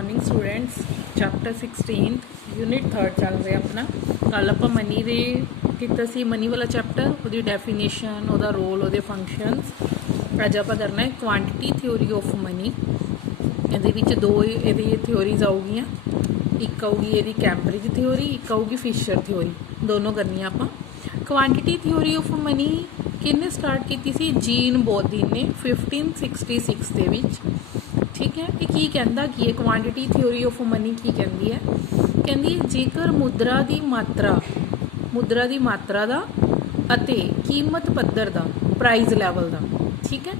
Morning students. Chapter 16 unit 3 चल रहा अपना। कल आप मनी दे किता सी मनी वाला चैप्टर, वो डेफिनेशन, वो रोल, वो फंक्शनस। अज आप करना है क्वांटिटी थ्योरी ऑफ मनी। ये दो ये थ्योरीज आऊगियाँ, एक आऊगी ये कैम्ब्रिज थ्योरी, एक आऊगी फिशर थ्योरी, दोनों करनी आप। क्वांटिटी थ्योरी ऑफ मनी किन्ने स्टार्ट की सी? जीन बॉदिन ने 1566 ਦੇ ਵਿੱਚ। ठीक है, ये की कहता कि है क्वांटिटी थ्योरी ऑफ मनी की कहती है? कहती है जेकर मुद्रा की मात्रा दा अते कीमत पद्धर दा, प्राइस लैवल दा, ठीक है,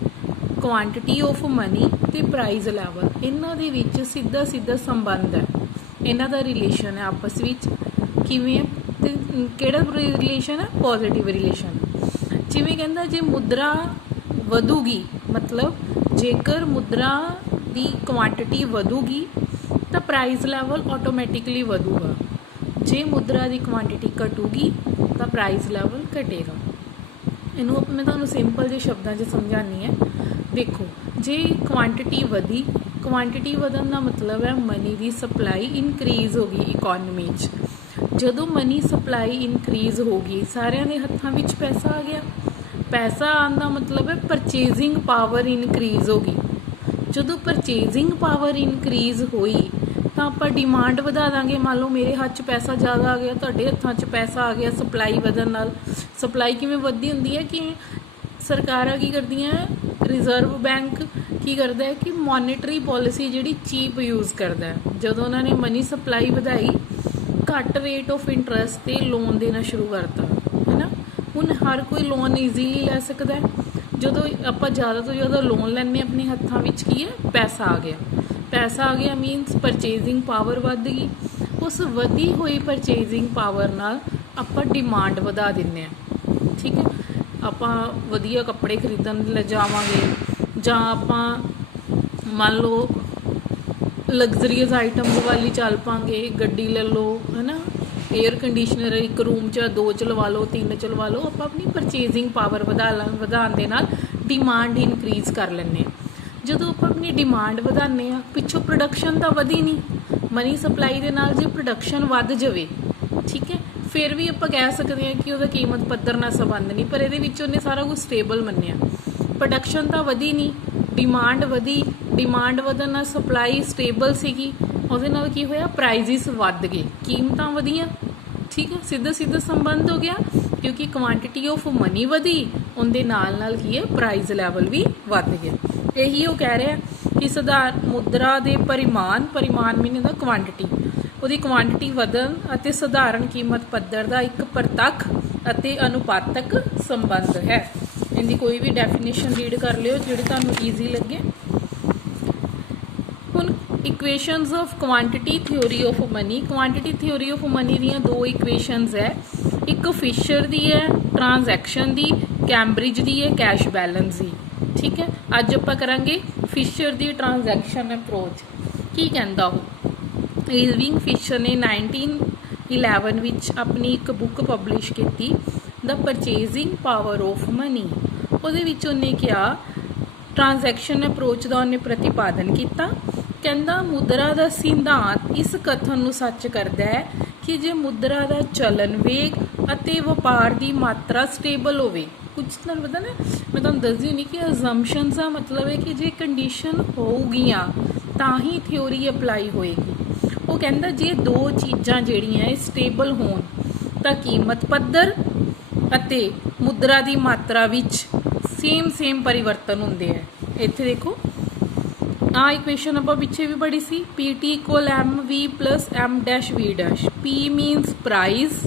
क्वांटिटी ऑफ मनी ते प्राइस लैवल, इन्हां दे विच सीधा सीधा संबंध है, इन्हां दा रिलेशन है आपस विच। किवें ते किहड़ा रिलेशन है? Positive relation. जिवें कहंदा जे मुद्रा वधूगी, मतलब जेकर मुद्रा दी क्वांटिटी वधूगी तो प्राइस लैवल ऑटोमैटिकली वधूगा। जे मुद्रा की क्वांटिटी घटूगी तो प्राइस लैवल घटेगा। इनू मैं तुहानू सिंपल जे शब्दों से समझानी है। देखो, जे क्वांटिटी वधी, क्वांटिटी वधन का मतलब है मनी की सप्लाई इनक्रीज़ होगी इकोनॉमी च। जदों मनी सप्लाई इनक्रीज़ होगी, सारिਆਂ ਦੇ हत्थां विच पैसा आ गया। पैसा आने का मतलब है परचेजिंग पावर इनक्रीज़ होगी। ਜਦੋਂ परचेजिंग पावर इनक्रीज़ हुई तो आप डिमांड वधा देंगे। मान लो मेरे हाथ 'ਚ पैसा ज़्यादा आ गया, तुहाडे हत्थां 'ਚ पैसा आ गया, सप्लाई वधन नाल। सप्लाई किवें वधदी हुंदी है कि सरकारां की करदियां, रिजर्व बैंक की करदा है कि मॉनेटरी पॉलिसी जिहड़ी चीप यूज़ करदा है। जदों उन्होंने मनी सप्लाई वधाई, घट रेट ऑफ इंटरस्ट ते लोन देना शुरू करता है ना। हुण हर कोई लोन ईजीली लै सकदा है। ਜਦੋਂ ਆਪਾਂ ज़्यादा तो ज़्यादा लोन लैने अपने हत्थों में की है, पैसा आ गया। पैसा आ गया मीनस परचेजिंग पावर वध गई। उस वधी हुई परचेजिंग पावर नाल आपां डिमांड वधा दिंदे हैं, ठीक है। आपां वधिया कपड़े खरीदण ले जावांगे, जां आपां मान लो लग्जरीअस आइटम्स वाली चल पांगे, गड्डी ले लो, है ना, एयर कंडीशनर एक रूम च 2 चलवा लो, 3 चलवा लो। आप अपनी परचेजिंग पावर ਵਧਾਉਣ ਦੇ ਨਾਲ डिमांड इनक्रीज़ कर लें। ਜਦੋਂ आप अपनी डिमांड ਵਧਾਉਂਦੇ ਆ, ਪਿੱਛੋਂ प्रोडक्शन ਤਾਂ ਵਧੀ नहीं, मनी सप्लाई ਦੇ ਨਾਲ ਜੇ प्रोडक्शन ਵੱਧ ਜਾਵੇ, ठीक है, फिर भी आप कह सकते हैं कि ਉਹਦਾ कीमत पद्धर ਨਾਲ संबंध नहीं, पर ਇਹਦੇ ਵਿੱਚ ਉਹਨੇ ਸਾਰਾ कुछ स्टेबल ਮੰਨਿਆ। प्रोडक्शन ਤਾਂ ਵਧੀ नहीं, डिमांड ਵਧੀ, डिमांड ਵਧਣ ਨਾਲ सप्लाई स्टेबल ਸੀਗੀ, ਉਹਦੇ ਨਾਲ ਕੀ ਹੋਇਆ? प्राइजिस ਵੱਧ गए, कीमतां ਵਧੀਆਂ, ठीक है, सीधा सीधा संबंध हो गया। क्योंकि क्वांटिटी ऑफ मनी वधी, उनके नाल की है प्राइस लैवल भी वध गया। यही वो कह रहा है कि सधारण मुद्रा के परिमाण मीनिंग दा क्वांटिटी, उसकी क्वांटिटी वधन अते सधारण कीमत पद्धर का एक प्रतख अते अनुपातक संबंध है। इनकी कोई भी डेफिनेशन रीड कर लियो जिहड़ी तुहानूं ईजी लगे। हुण equations of quantity theory of money. Quantity theory of money दियां दो इक्वेशनस है, एक फिशर दी है ट्रांजैक्शन दी, कैम्ब्रिज दी है कैश बैलेंस दी, ठीक है। अज आप करांगे फिशर दी ट्रांजैक्शन अप्रोच। की कहंदा हो? इरविंग फिशर ने 1911 विच अपनी एक बुक पब्लिश की, the purchasing power of money. ਉਹਦੇ ਵਿੱਚ ਉਹਨੇ ਕਿਹਾ ट्रांजैक्शन अप्रोच का उन्हें प्रतिपादन किया। कहता मुद्रा का सिद्धांत इस कथन नूं सच करता है कि जे मुद्रा का चलन वेग अते व्यापार की मात्रा स्टेबल होवे, कुछ तुहानूं पता ना, मैं तुहानूं दसदी नहीं कि अजम्पशनस का मतलब है कि जे कंडीशन होऊगियां तां ही थ्योरी अपलाई होएगी। वो कहता जे दो चीज़ां जिहड़ियां स्टेबल होण तां कीमत पद्धर अते मुद्रा की मात्रा विच सेम परिवर्तन होंदे है। इत्थे देखो, आ इक्वेशन आप पिछे भी पढ़ी सी, P T equal M V plus M dash V dash. P means price,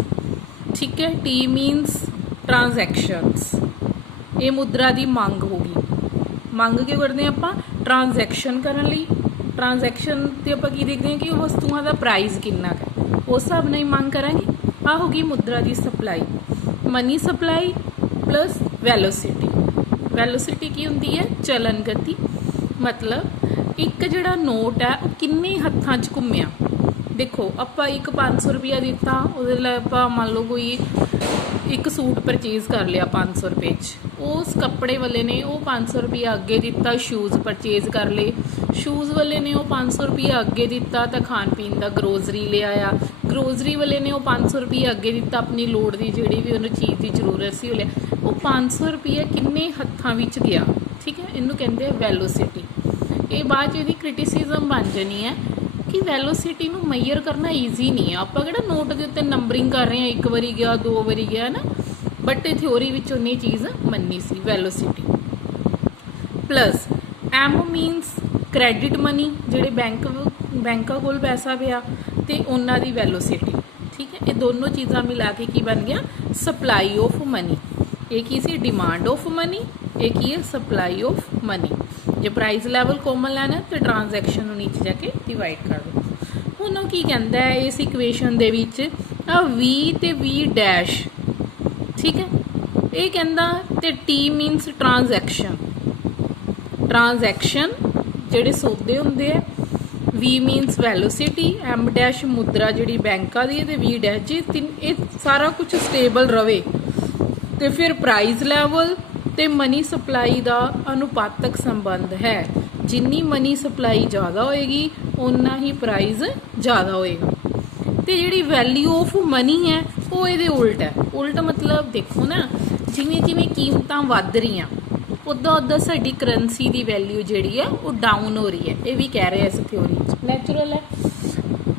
ठीक है, टी मीनस ट्रांजैक्शनस। ये मुद्रा की मंग होगी। मंग क्यों करते हैं आप? ट्रांजैक्शन करने लई। ट्रांजैक्शन ते आप की देखते हैं कि वस्तुओं का प्राइस कितना है, उस हिसाब नाल मंग करांगे। आ होगी मुद्रा की supply. Money supply plus velocity. Velocity की होंदी है? चलन गति। मतलब एक जिहड़ा नोट है वो किन्ने हत्थां 'च घुम्मिया। देखो, आपां एक 500 रुपया दिता, उहदे लई आपां मान लो कोई एक सूट परचेज कर लिया 500 रुपये च, उस कपड़े वाले ने वो 500 रुपया अगे दिता, शूज़ परचेज कर ले, ਸ਼ੂਜ਼ ਵਾਲੇ ਨੇ ਉਹ 500 ਰੁਪਏ ਅੱਗੇ ਦਿੱਤਾ ਤਾਂ ਖਾਣ ਪੀਣ ਦਾ ਗਰੋਸਰੀ ਲੈ ਆਇਆ। ਗਰੋਸਰੀ ਵਾਲੇ ਨੇ ਉਹ 500 ਰੁਪਏ ਅੱਗੇ ਦਿੱਤਾ ਆਪਣੀ ਲੋੜ ਦੀ ਜਿਹੜੀ ਵੀ ਉਹਨੂੰ ਚੀਜ਼ ਦੀ ਜ਼ਰੂਰਤ ਸੀ ਉਹ ਲਿਆ। ਉਹ 500 ਰੁਪਏ ਕਿੰਨੇ ਹੱਥਾਂ ਵਿੱਚ ਗਿਆ, ਠੀਕ ਹੈ, ਇਹਨੂੰ ਕਹਿੰਦੇ ਆ ਵੈਲੋਸਿਟੀ। ਇਹ ਬਾਅਦ 'ਚ ਇਹਦੀ ਕ੍ਰਿਟਿਸਿਜ਼ਮ ਬਣ ਜਾਣੀ ਹੈ ਕਿ ਵੈਲੋਸਿਟੀ ਨੂੰ ਮੈਜ਼ਰ ਕਰਨਾ ਈਜ਼ੀ ਨਹੀਂ ਆ। ਆਪਾਂ ਕਿਹੜਾ ਨੋਟ ਦੇ ਉੱਤੇ ਨੰਬਰਿੰਗ ਕਰ ਰਹੇ ਹਾਂ, 1 ਵਾਰੀ ਗਿਆ 2 ਵਾਰੀ ਗਿਆ ਨਾ, ਬਟ ਇਹ ਥਿਓਰੀ ਵਿੱਚ ਉਹਨੇ ਚੀਜ਼ ਮੰਨੀ ਸੀ velocity. Plus M means credit money, ਜਿਹੜੇ ਬੈਂਕਾਂ ਕੋਲ ਪੈਸਾ ਪਿਆ ਤੇ ਉਹਨਾਂ ਦੀ ਵੈਲੋਸਿਟੀ, ਠੀਕ ਹੈ। ਇਹ ਦੋਨੋਂ ਚੀਜ਼ਾਂ ਮਿਲਾ ਕੇ ਕੀ ਬਣ ਗਿਆ, ਸਪਲਾਈ ਆਫ ਮਨੀ। ਇਹ ਕੀ ਸੀ, ਡਿਮਾਂਡ ਆਫ ਮਨੀ, ਇਹ ਕੀ ਹੈ, ਸਪਲਾਈ ਆਫ ਮਨੀ। ਜੇ ਪ੍ਰਾਈਸ ਲੈਵਲ ਕੋਮਨ ਲੈਣਾ ਤੇ ਟ੍ਰਾਂਜੈਕਸ਼ਨ ਨੂੰ ਨੀਚੇ ਜਾ ਕੇ ਡਿਵਾਈਡ ਕਰ ਦਿਓ। ਹੁਣ ਉਹ ਕੀ ਕਹਿੰਦਾ ਹੈ ਇਸ ਇਕੁਏਸ਼ਨ ਦੇ ਵਿੱਚ ਆ V ਤੇ V ਡੈਸ਼, ਠੀਕ ਹੈ। ਇਹ ਕਹਿੰਦਾ ਤੇ T ਮੀਨਸ ਟ੍ਰਾਂਜੈਕਸ਼ਨ, ਟ੍ਰਾਂਜੈਕਸ਼ਨ ਜਿਹੜੇ ਸੌਦੇ ਹੁੰਦੇ ਆ। V means velocity, M dash ਮੁਦਰਾ ਜਿਹੜੀ ਬੈਂਕਾਂ ਦੀ ਹੈ ਤੇ V ਡੈਸ਼ ਜੀ ਇਹ ਸਾਰਾ ਕੁਝ ਸਟੇਬਲ ਰਵੇ ਤੇ ਫਿਰ ਪ੍ਰਾਈਸ ਲੈਵਲ ਤੇ ਮਨੀ ਸਪਲਾਈ ਦਾ ਅਨੁਪਾਤਕ ਸੰਬੰਧ ਹੈ। ਜਿੰਨੀ ਮਨੀ ਸਪਲਾਈ ਜ਼ਿਆਦਾ ਹੋਏਗੀ ਉਨਾ ਹੀ ਪ੍ਰਾਈਸ ਜ਼ਿਆਦਾ ਹੋਏਗਾ। ਤੇ ਜਿਹੜੀ ਵੈਲਿਊ ਆਫ ਮਨੀ ਹੈ ਉਹ ਇਹਦੇ ਉਲਟ ਹੈ। ਉਲਟ ਮਤਲਬ ਦੇਖੋ ਨਾ, ਜਿਵੇਂ ਜਿਵੇਂ ਕੀਮਤਾਂ ਵੱਧ ਰਹੀਆਂ ਉੱਦਾਂ ਸਾਡੀ ਕਰੰਸੀ ਦੀ ਵੈਲਿਊ ਜਿਹੜੀ ਹੈ ਉਹ ਡਾਊਨ ਹੋ ਰਹੀ ਹੈ। ਇਹ ਵੀ ਕਹਿ ਰਹੇ ਇਸ ਥਿਓਰੀ 'ਚ ਨੈਚੁਰਲ ਹੈ।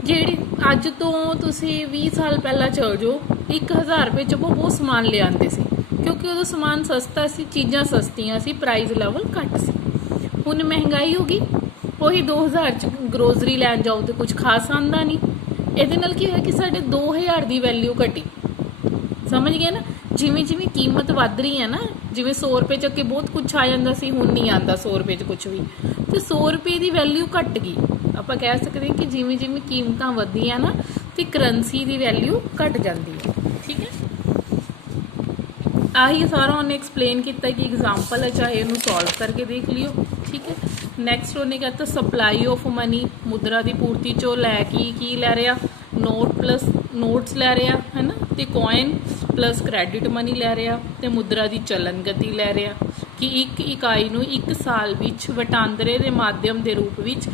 ਜਿਹੜੀ ਅੱਜ ਤੋਂ ਤੁਸੀਂ 20 ਸਾਲ ਪਹਿਲਾਂ ਚਲ ਜਾਓ, 1000 ਰੁਪਏ 'ਚ ਬਹੁਤ ਸਮਾਨ ਲਿਆਉਂਦੇ ਸੀ ਕਿਉਂਕਿ ਉਦੋਂ ਸਮਾਨ ਸਸਤਾ ਸੀ, ਚੀਜ਼ਾਂ ਸਸਤੀਆਂ ਸੀ, ਪ੍ਰਾਈਸ ਲੈਵਲ ਘੱਟ ਸੀ। ਹੁਣ ਮਹਿੰਗਾਈ ਹੋ ਗਈ, ਉਹੀ 2000 'ਚ ਗਰੋਸਰੀ ਲੈਣ ਜਾਓ ਤੇ ਕੁਝ ਖਾਸ ਆਉਂਦਾ ਨਹੀਂ। ਇਹਦੇ ਨਾਲ ਕੀ ਹੋਇਆ ਕਿ ਸਾਡੇ 2000 ਦੀ ਵੈਲਿਊ ਘਟੀ। ਸਮਝ ਗਏ ਨਾ, ਜਿਵੇਂ ਜਿਵੇਂ ਕੀਮਤ ਵੱਧ ਰਹੀ ਹੈ ਨਾ, ਜਿਵੇਂ 100 ਰੁਪਏ 'ਚ ਅੱਗੇ ਬਹੁਤ ਕੁਝ ਆ ਜਾਂਦਾ ਸੀ, ਹੁਣ ਨਹੀਂ ਆਉਂਦਾ 100 ਰੁਪਏ 'ਚ ਕੁਝ ਵੀ, ਤੇ 100 ਰੁਪਏ ਦੀ ਵੈਲਿਊ ਘਟ ਗਈ। ਆਪਾਂ ਕਹਿ ਸਕਦੇ ਹਾਂ ਕਿ ਜਿਵੇਂ ਜਿਵੇਂ ਕੀਮਤਾਂ ਵਧੀਆਂ ਨਾ ਤੇ ਕਰੰਸੀ ਦੀ ਵੈਲਿਊ ਘਟ ਜਾਂਦੀ ਹੈ, ਠੀਕ ਹੈ। ਆਹੀ ਸਾਰਾ ਉਹਨੇ ਐਕਸਪਲੇਨ ਕੀਤਾ ਕਿ ਐਗਜ਼ਾਮਪਲ ਹੈ, ਚਾਹੇ ਇਹਨੂੰ ਸੋਲਵ ਕਰਕੇ ਦੇਖ ਲਿਓ, ਠੀਕ ਹੈ। ਨੈਕਸਟ ਉਹਨੇ कहता ਸਪਲਾਈ ਆਫ ਮਨੀ, ਮੁਦਰਾ ਦੀ ਪੂਰਤੀ 'ਚੋਂ ਲੈ ਕੀ ਲੈ ਰਿਹਾ, ਨੋਟ ਪਲੱਸ ਨੋਟਸ ਲੈ ਰਿਹਾ ਹੈ ਨਾ, ਤੇ ਕੋਇਨ ਪਲੱਸ ਕ੍ਰੈਡਿਟ ਮਨੀ ਲੈ ਰਿਹਾ ਤੇ ਮੁਦਰਾ ਦੀ ਚਲਨ ਗਤੀ ਲੈ ਰਿਹਾ ਕਿ ਇੱਕ ਇਕਾਈ ਨੂੰ 1 ਸਾਲ ਵਿੱਚ ਵਟਾਂਦਰੇ ਦੇ ਮਾਧਿਅਮ ਦੇ ਰੂਪ ਵਿੱਚ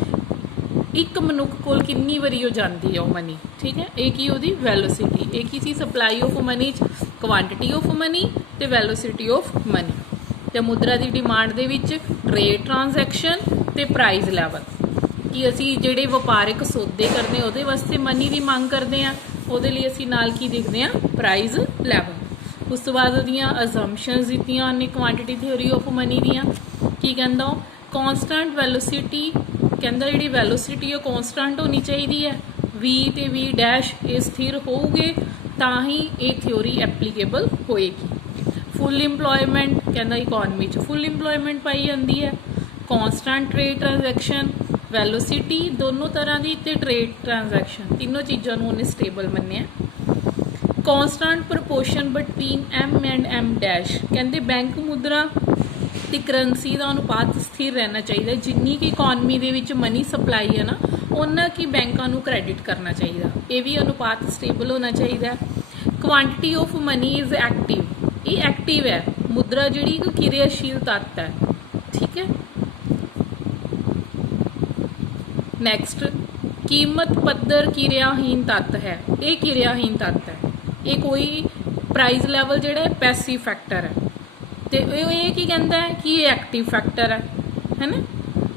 ਇੱਕ ਮਨੁੱਖ ਕੋਲ ਕਿੰਨੀ ਵਾਰੀ ਹੋ ਜਾਂਦੀ ਹੈ ਉਹ ਮਨੀ, ਠੀਕ ਹੈ। ਇਹ ਕੀ ਉਹਦੀ ਵੈਲੋਸਿਟੀ, ਇਹ ਕੀ ਸੀ, ਸਪਲਾਈ ਆਫ ਮਨੀ 'ਚ ਕੁਆਂਟੀਟੀ ਆਫ ਮਨੀ ਤੇ ਵੈਲੋਸਿਟੀ ਆਫ ਮਨੀ। ਤੇ ਮੁਦਰਾ ਦੀ ਡਿਮਾਂਡ ਦੇ ਵਿੱਚ ਟ੍ਰੇਡ ਟ੍ਰਾਂਜੈਕਸ਼ਨ ਤੇ ਪ੍ਰਾਈਸ ਲੈਵਲ, ਕਿ ਅਸੀਂ ਜਿਹੜੇ ਵਪਾਰਕ ਸੌਦੇ ਕਰਨੇ ਉਹਦੇ ਵਾਸਤੇ ਮਨੀ ਦੀ ਮੰਗ ਕਰਦੇ ਹਾਂ, ਉਹਦੇ ਲਈ ਅਸੀਂ ਨਾਲ ਕੀ ਦੇਖਦੇ ਹਾਂ, ਪ੍ਰਾਈਸ ਲੈਵਲ। ਉਸ ਤੋਂ ਬਾਅਦ ਉਹਦੀਆਂ ਅਜ਼ੰਪਸ਼ਨਸ ਦਿੱਤੀਆਂ ਉਹਨੇ ਕੁਆਂਟੀਟੀ ਥਿਓਰੀ ਆਫ ਮਨੀ ਦੀਆਂ। ਕੀ ਕਹਿੰਦਾ ਉਹ, ਕੌਨਸਟੈਂਟ ਵੈਲੋਸਿਟੀ, ਕਹਿੰਦਾ ਜਿਹੜੀ ਵੈਲੋਸਿਟੀ ਉਹ ਕੌਨਸਟੈਂਟ ਹੋਣੀ ਚਾਹੀਦੀ ਹੈ, V ਤੇ V ਡੈਸ਼ ਇਹ ਸਥਿਰ ਹੋਊਗੇ ਤਾਂ ਹੀ ਇਹ ਥਿਓਰੀ ਐਪਲੀਕੇਬਲ ਹੋਏਗੀ। ਫੁੱਲ ਇੰਪਲੋਇਮੈਂਟ, ਕਹਿੰਦਾ ਇਕੋਨਮੀ 'ਚ ਫੁੱਲ ਇੰਪਲੋਇਮੈਂਟ ਪਾਈ ਜਾਂਦੀ ਹੈ। ਕੌਨਸਟੈਂਟ ਟ੍ਰੇਡ ਟ੍ਰਾਂਜੈਕਸ਼ਨ, ਵੈਲੋਸਿਟੀ ਦੋਨੋਂ ਤਰ੍ਹਾਂ ਦੀ ਤੇ ਟ੍ਰੇਡ ਟ੍ਰਾਂਜੈਕਸ਼ਨ ਤਿੰਨੋਂ ਚੀਜ਼ਾਂ ਨੂੰ ਉਹਨੇ ਸਟੇਬਲ ਮੰਨਿਆ। Constant proportion between M and M dash, ਕਹਿੰਦੇ ਬੈਂਕ ਮੁਦਰਾ ਤੇ ਕਰੰਸੀ ਦਾ ਅਨੁਪਾਤ ਸਥਿਰ ਰਹਿਣਾ ਚਾਹੀਦਾ। ਜਿੰਨੀ ਕਿ ਇਕੋਨਮੀ ਦੇ ਵਿੱਚ ਮਨੀ ਸਪਲਾਈ ਹੈ ਨਾ, ਉਹਨਾਂ ਕੀ ਬੈਂਕਾਂ ਨੂੰ ਕ੍ਰੈਡਿਟ ਕਰਨਾ ਚਾਹੀਦਾ। ਇਹ ਵੀ ਅਨੁਪਾਤ ਸਟੇਬਲ ਹੋਣਾ ਚਾਹੀਦਾ। Quantity of money is active, ਇਹ ਐਕਟਿਵ ਹੈ। ਮੁਦਰਾ ਜਿਹੜੀ ਇੱਕ ਕਿਰਿਆਸ਼ੀਲ ਤੱਤ ਹੈ, ਠੀਕ ਹੈ। ਨੈਕਸਟ, ਕੀਮਤ ਪੱਧਰ ਕਿਰਿਆਹੀਨ ਤੱਤ ਹੈ, ਇਹ ਕਿਰਿਆਹੀਨ ਤੱਤ ਹੈ। ਇਹ ਕੋਈ ਪ੍ਰਾਈਸ ਲੈਵਲ ਜਿਹੜਾ ਹੈ ਪੈਸਿਵ ਫੈਕਟਰ ਹੈ ਤੇ ਇਹ ਕੀ ਕਹਿੰਦਾ ਹੈ ਕਿ ਇਹ ਐਕਟਿਵ ਫੈਕਟਰ ਹੈ ਨਾ।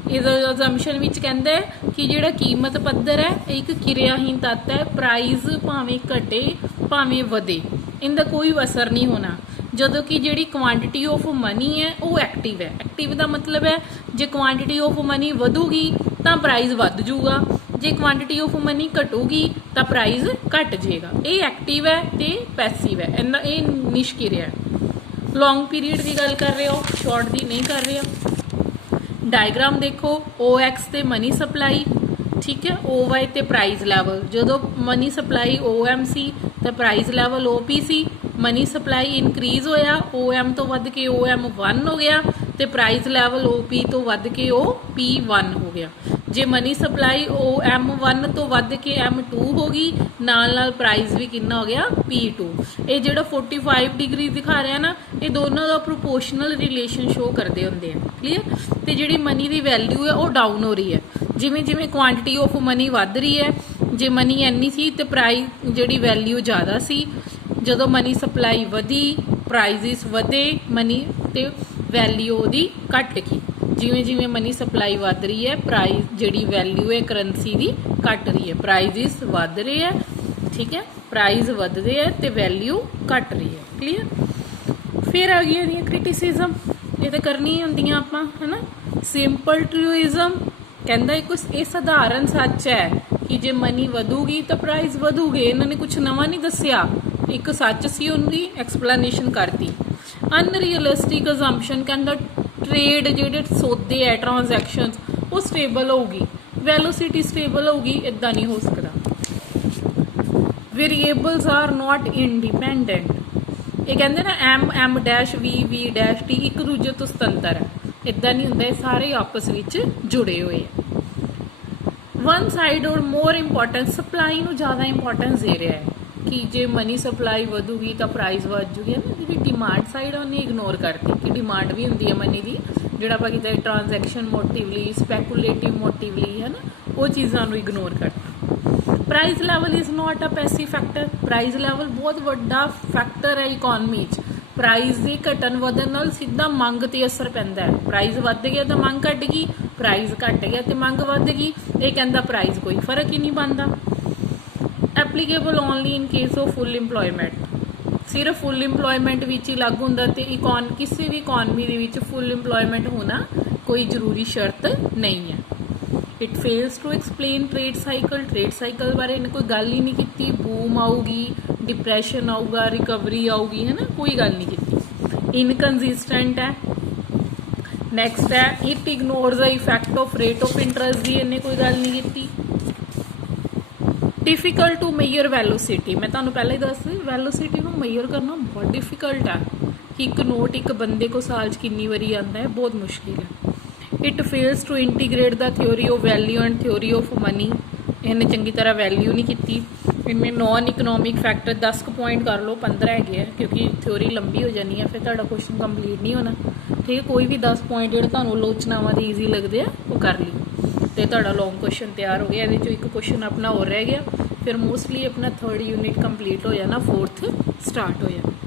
ਇਹਦਾ ਅਜ਼ੰਪਸ਼ਨ ਵਿੱਚ ਕਹਿੰਦਾ ਹੈ ਕਿ ਜਿਹੜਾ ਕੀਮਤ ਪੱਧਰ ਹੈ ਇਹ ਇੱਕ ਕਿਰਿਆਹੀਨ ਤੱਤ ਹੈ। ਪ੍ਰਾਈਸ ਭਾਵੇਂ ਘਟੇ ਭਾਵੇਂ ਵਧੇ, ਇਹਦਾ ਕੋਈ ਅਸਰ ਨਹੀਂ ਹੋਣਾ। ਜਦੋਂ ਕਿ ਜਿਹੜੀ ਕੁਆਂਟੀਟੀ ਆਫ ਮਨੀ ਹੈ ਉਹ ਐਕਟਿਵ ਹੈ। ਐਕਟਿਵ ਦਾ ਮਤਲਬ ਹੈ ਜੇ ਕੁਆਂਟੀਟੀ ਆਫ ਮਨੀ ਵਧੂਗੀ ਤਾਂ ਪ੍ਰਾਈਸ ਵੱਧ ਜੂਗਾ, ਜੇ ਕੁਆਂਟੀਟੀ ਆਫ ਮਨੀ ਘਟੂਗੀ ਤਾਂ ਪ੍ਰਾਈਸ ਘਟ ਜਾਏਗਾ। ਇਹ ਐਕਟਿਵ ਹੈ ਤੇ ਪੈਸਿਵ ਹੈ, ਇਹ ਨਿਸ਼ਕਿਰਿਆ ਹੈ। ਲੌਂਗ ਪੀਰੀਅਡ ਦੀ ਗੱਲ ਕਰ ਰਹੇ ਹੋ, ਸ਼ਾਰਟ ਦੀ ਨਹੀਂ ਕਰ ਰਹੇ ਹੋ। ਡਾਇਗਰਾਮ ਦੇਖੋ, OX ਤੇ ਮਨੀ ਸਪਲਾਈ, ਠੀਕ ਹੈ, OY ਤੇ ਪ੍ਰਾਈਸ ਲੈਵਲ। ਜਦੋਂ ਮਨੀ ਸਪਲਾਈ OM ਸੀ ਤਾਂ ਪ੍ਰਾਈਸ ਲੈਵਲ OP ਸੀ। ਮਨੀ ਸਪਲਾਈ ਇਨਕਰੀਜ਼ ਹੋਇਆ, OM ਤੋਂ ਵੱਧ ਕੇ OM 1 ਹੋ ਗਿਆ ਤੇ ਪ੍ਰਾਈਸ ਲੈਵਲ OP ਤੋਂ ਵੱਧ ਕੇ ਉਹ P1 ਹੋ ਗਿਆ। ਜੇ ਮਨੀ ਸਪਲਾਈ ਉਹ M1 ਤੋਂ ਵੱਧ ਕੇ M2 ਹੋ ਗਈ, ਨਾਲ ਪ੍ਰਾਈਸ ਵੀ ਕਿੰਨਾ ਹੋ ਗਿਆ P2। ਇਹ ਜਿਹੜਾ 45 ਡਿਗਰੀ ਦਿਖਾ ਰਿਹਾ ਨਾ, ਇਹ ਦੋਨਾਂ ਦਾ ਪ੍ਰੋਪੋਰਸ਼ਨਲ ਰਿਲੇਸ਼ਨ ਸ਼ੋ ਕਰਦੇ ਹੁੰਦੇ ਆ। ਕਲੀਅਰ। ਤੇ ਜਿਹੜੀ ਮਨੀ ਦੀ ਵੈਲਿਊ ਹੈ ਉਹ ਡਾਊਨ ਹੋ ਰਹੀ ਹੈ, ਜਿਵੇਂ ਜਿਵੇਂ ਕੁਆਂਟੀਟੀ ਆਫ ਮਨੀ ਵੱਧ ਰਹੀ ਹੈ। ਜੇ ਮਨੀ ਇੰਨੀ ਸੀ ਤੇ ਪ੍ਰਾਈਸ ਜਿਹੜੀ ਵੈਲਿਊ ਜ਼ਿਆਦਾ ਸੀ। ਜਦੋਂ ਮਨੀ ਸਪਲਾਈ ਵਧੀ, ਪ੍ਰਾਈਸਿਸ ਵਧੇ ਮਨੀ ਤੇ ਵੈਲਿਊ ਉਹਦੀ ਘਟ ਗਈ। ਜਿਵੇਂ ਜਿਵੇਂ ਮਨੀ ਸਪਲਾਈ ਵੱਧ ਰਹੀ ਹੈ, ਪ੍ਰਾਈਸ ਜਿਹੜੀ ਵੈਲਿਊ ਹੈ ਕਰੰਸੀ ਦੀ ਘਟ ਰਹੀ ਹੈ। ਪ੍ਰਾਈਸਿਸ ਵੱਧ ਰਹੇ ਹੈ, ਠੀਕ ਹੈ, ਪ੍ਰਾਈਸ ਵਧਦੇ ਹੈ ਤੇ ਵੈਲਿਊ ਘਟ ਰਹੀ ਹੈ। ਕਲੀਅਰ। ਫਿਰ ਆ ਗਈ ਇਹਦੀਆਂ ਕ੍ਰਿਟਿਸਿਜ਼ਮ, ਇਹ ਤਾਂ ਕਰਨੀ ਹੁੰਦੀਆਂ ਆਪਾਂ, ਹਨਾ। ਸਿੰਪਲ ਟਰੂਇਜ਼ਮ ਕਹਿੰਦਾ ਇਹ ਸਧਾਰਨ ਸੱਚ ਹੈ ਕਿ ਜੇ ਮਨੀ ਵਧੂਗੀ ਤਾਂ ਪ੍ਰਾਈਸ ਵਧੂਗੇ। ਇਹਨਾਂ ਨੇ ਕੁਝ ਨਵਾਂ ਨਹੀਂ ਦੱਸਿਆ, ਇੱਕ ਸੱਚ ਸੀ, ਉਹਦੀ ਐਕਸਪਲੇਨੇਸ਼ਨ ਕਰਤੀ। ਅਨਰੀਅਲਿਸਟਿਕ ਅਜ਼ੰਪਸ਼ਨ ਕਹਿੰਦਾ ਟ੍ਰੇਡ ਜਿਹੜੇ ਸੌਦੇ ਹੈ, ਟ੍ਰਾਂਜੈਕਸ਼ਨਸ, ਉਹ ਸਟੇਬਲ ਹੋਊਗੀ, ਵੈਲੋਸਿਟੀ ਸਟੇਬਲ ਹੋਊਗੀ। ਇਦਾਂ ਨਹੀਂ ਹੋ ਸਕਦਾ। Variables are not independent. ਇਹ ਕਹਿੰਦੇ ਨਾ M dash V dash T ਇੱਕ ਦੂਜੇ ਤੋਂ ਸੁਤੰਤਰ ਹੈ। ਇਦਾਂ ਨਹੀਂ ਹੁੰਦਾ, ਇਹ ਸਾਰੇ ਆਪਸ ਵਿੱਚ ਜੁੜੇ ਹੋਏ ਆ। ਵਨ ਸਾਈਡ ਔਰ ਮੋਰ ਇੰਪੋਰਟੈਂਸ, ਸਪਲਾਈ ਨੂੰ ਜ਼ਿਆਦਾ ਇੰਪੋਰਟੈਂਸ ਦੇ ਰਿਹਾ ਹੈ ਕਿ ਜੇ ਮਨੀ ਸਪਲਾਈ ਵਧੂਗੀ ਤਾਂ ਪ੍ਰਾਈਸ ਵੱਧ ਜੂਗੀ। ਨਾ ਜਿਹੜੀ ਡਿਮਾਂਡ ਸਾਈਡ ਉਹਨੇ ਇਗਨੋਰ ਕਰਤੀ ਕਿ ਡਿਮਾਂਡ ਵੀ ਹੁੰਦੀ ਹੈ ਮਨੀ ਦੀ, ਜਿਹੜਾ ਆਪਾਂ ਕਿਤੇ ਟ੍ਰਾਂਜੈਕਸ਼ਨ ਮੋਟਿਵਲੀ, ਸਪੈਕੂਲੇਟਿਵ ਮੋਟਿਵਲੀ, ਹੈ ਨਾ, ਉਹ ਚੀਜ਼ਾਂ ਨੂੰ ਇਗਨੋਰ ਕਰਤਾ। Price level is not a passive factor. Price level ਬਹੁਤ ਵੱਡਾ ਫੈਕਟਰ ਹੈ ਇਕੋਨਮੀ 'ਚ। ਪ੍ਰਾਈਸ ਦੇ ਘਟਣ ਵਧਣ ਨਾਲ ਸਿੱਧਾ ਮੰਗ ਤੇ ਅਸਰ ਪੈਂਦਾ ਹੈ। ਪ੍ਰਾਈਸ ਵੱਧ ਗਿਆ ਤਾਂ ਮੰਗ ਘਟ ਗਈ, ਪ੍ਰਾਈਸ ਘਟ ਗਿਆ ਤੇ ਮੰਗ ਵੱਧ ਗਈ। ਇਹ ਕਹਿੰਦਾ ਪ੍ਰਾਈਸ ਕੋਈ ਫਰਕ ਹੀ ਨਹੀਂ ਪਾਉਂਦਾ। Applicable only in case of full employment, ਸਿਰਫ ਫੁੱਲ ਇੰਪਲੋਇਮੈਂਟ ਵਿੱਚ ਹੀ ਲਾਗੂ ਹੁੰਦਾ ਤੇ ਕਿਸੇ ਵੀ ਇਕੋਨਮੀ ਦੇ ਵਿੱਚ ਫੁੱਲ ਇੰਪਲੋਇਮੈਂਟ ਹੋਣਾ ਕੋਈ ਜ਼ਰੂਰੀ ਸ਼ਰਤ ਨਹੀਂ ਹੈ। It fails to explain trade cycle. Trade cycle ਬਾਰੇ ਇਹਨੇ ਕੋਈ ਗੱਲ ਹੀ ਨਹੀਂ ਕੀਤੀ। ਬੂਮ ਆਊਗੀ, ਡਿਪਰੈਸ਼ਨ ਆਊਗਾ, ਰਿਕਵਰੀ ਆਊਗੀ, ਹੈ ਨਾ, ਕੋਈ ਗੱਲ ਨਹੀਂ ਕੀਤੀ। ਇਨਕਨਸਿਸਟੈਂਟ ਹੈ। ਨੈਕਸਟ ਹੈ it ignores the effect of rate of interest ਦੀ ਇਹਨੇ ਕੋਈ ਗੱਲ ਨਹੀਂ ਕੀਤੀ। ਡਿਫਿਕਲਟ ਟੂ ਮੇਜਰ ਵੈਲੋਸਿਟੀ, ਮੈਂ ਤੁਹਾਨੂੰ ਪਹਿਲਾਂ ਹੀ ਦੱਸ, ਵੈਲੋਸਿਟੀ ਨੂੰ ਮੇਜਰ ਕਰਨਾ ਬਹੁਤ ਡਿਫਿਕਲਟ ਹੈ ਕਿ ਇੱਕ ਨੋਟ ਇੱਕ ਬੰਦੇ ਕੋ ਸਾਲ 'ਚ ਕਿੰਨੀ ਵਾਰੀ ਆਉਂਦਾ ਹੈ, ਬਹੁਤ ਮੁਸ਼ਕਿਲ ਹੈ। It fails to integrate the theory of value and theory of money, ਇਹਨੇ ਚੰਗੀ ਤਰ੍ਹਾਂ ਵੈਲਿਊ ਨਹੀਂ ਕੀਤੀ। ਇਨਮੇ ਨੋਨ ਇਕਨੋਮਿਕ ਫੈਕਟਰ 10 ਕੁ ਪੁਆਇੰਟ ਕਰ ਲਓ, 15 ਹੈਗੇ ਆ, ਕਿਉਂਕਿ ਥਿਓਰੀ ਲੰਬੀ ਹੋ ਜਾਣੀ ਹੈ, ਫਿਰ ਤੁਹਾਡਾ ਕੁਐਸਚਨ ਕੰਪਲੀਟ ਨਹੀਂ ਹੋਣਾ। ਠੀਕ ਹੈ, ਕੋਈ ਵੀ 10 ਪੁਆਇੰਟ ਜਿਹੜੇ ਤੁਹਾਨੂੰ ਆਲੋਚਨਾਵਾਂ ਦੇ ਈਜ਼ੀ ਲੱਗਦੇ ਆ ਉਹ ਕਰ ਲਈ ਤੇ ਤੁਹਾਡਾ ਲੌਂਗ ਕੁਐਸਚਨ ਤਿਆਰ ਹੋ ਗਿਆ। ਇਹਦੇ 'ਚੋਂ ਇੱਕ ਕੁਐਸਚਨ ਆਪਣਾ ਹੋਰ ਰਹਿ ਗਿਆ, ਫਿਰ ਮੋਸਟਲੀ ਆਪਣਾ 3rd ਯੂਨਿਟ ਕੰਪਲੀਟ ਹੋ ਜਾਣਾ, 4th ਸਟਾਰਟ ਹੋ ਜਾਣਾ।